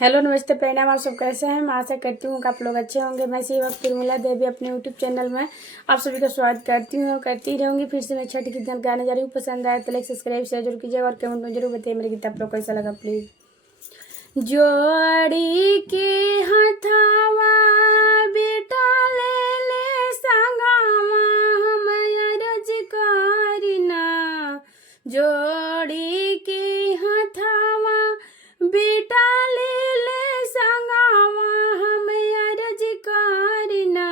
Hello नमस्ते प्रणाम। आप सब कैसे हैं? मैं आशा करती हूँ कि आप लोग अच्छे होंगे। मैं इसी वक्त उर्मिला देवी अपने यूट्यूब चैनल में आप सभी का स्वागत करती हूँ और करती रहूँगी। फिर से मैं छठ की गीत गाने जा रही हूँ। पसंद आए तो लाइक सब्सक्राइब शेयर जरूर कीजिएगा और कमेंट में जरूर बताइए मेरे गीत आप लोग कैसा लगा प्लीज़। जोड़ी के हथावा बेटा ले संगावा हम अरज करिना। जोड़ी के हथावा बेटा ले संगावा हम अरज करिना।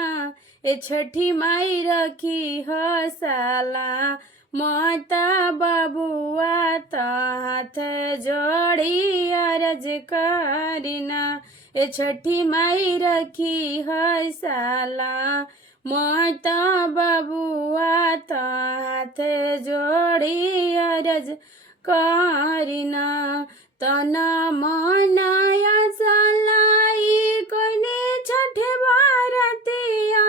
ए छठी माई रखी हसाला माता बबुआ त हाथ जोड़ी अरज करिना। ए छठी माई रखी हसाला माता बबुआ त हाथ जोड़ी अरज करिना। तना मनाया सलाई कोने छठ बारतिया।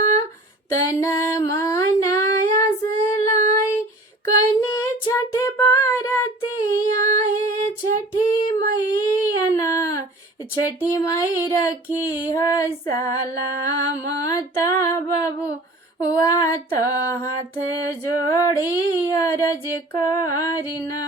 तना मनाया सलाई कोने छठ बारतिया। हे छठी मैया ना छठी माई रखी हसाला माता बबू हुआ तो हाथ जोड़ी अरज करिना।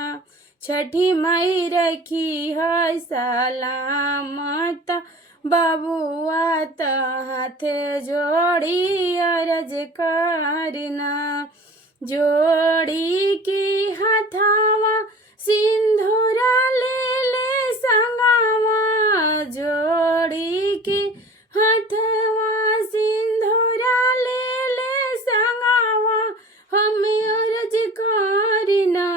छठी माई रखी हसाला माता बबुआ तो हाथ जोड़ी अरज करिना। जोड़ी की हथावा सिंधुरा ले संगावा। जोड़ी की हथवा सिंधुरा ले संगावा हम अरज करिना।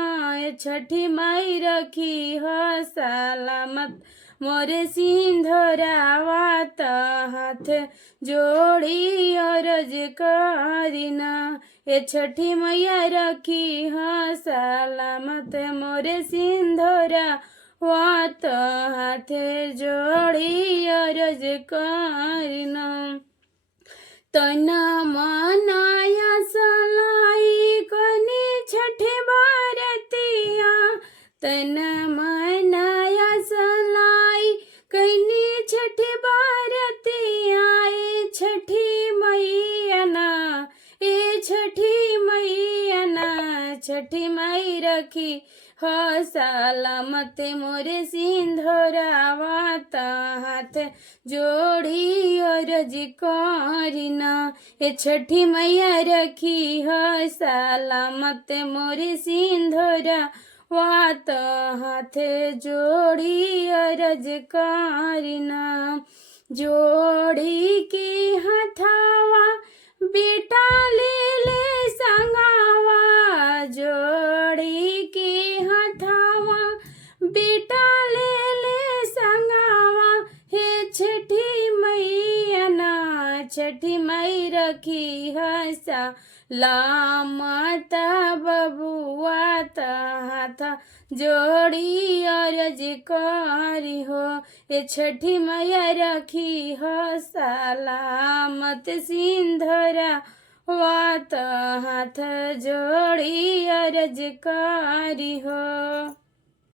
छठी माई रखी हसालामत मोरे सिंधुरावा त हाथ जोड़ी अरज करिना। ए छठी मैया रखी हसालामत मोरे सिंधुरावा त हाथ जोड़ी अरज करिना। तना मनाया सलाई कोने छठ बारतिया। तना मनाया सलाई कोने छठ बारतिया। ए छठी मैया ना ए छठी मैया ना छठी माई रखी हसालामत मोरे सिंधुरावा त हाथ जोड़ी अरज करिना। ए छठी मैया रखी हसालामत मोरे सिंधुरावा त हाथ जोड़ी अरज करिना। जोड़ी के हथावा बेटा ले संगावा। जोड़ी के हथावा बेटा ले संगावा। हे छठी मैया ना छठी माई रखी हसा लामाता बबुआ त हाथ जोड़ी अरज करी हो। ए छठी मैया रखी हसालामत सिंधुरावा त हाथ जोड़ी अरज करी हो।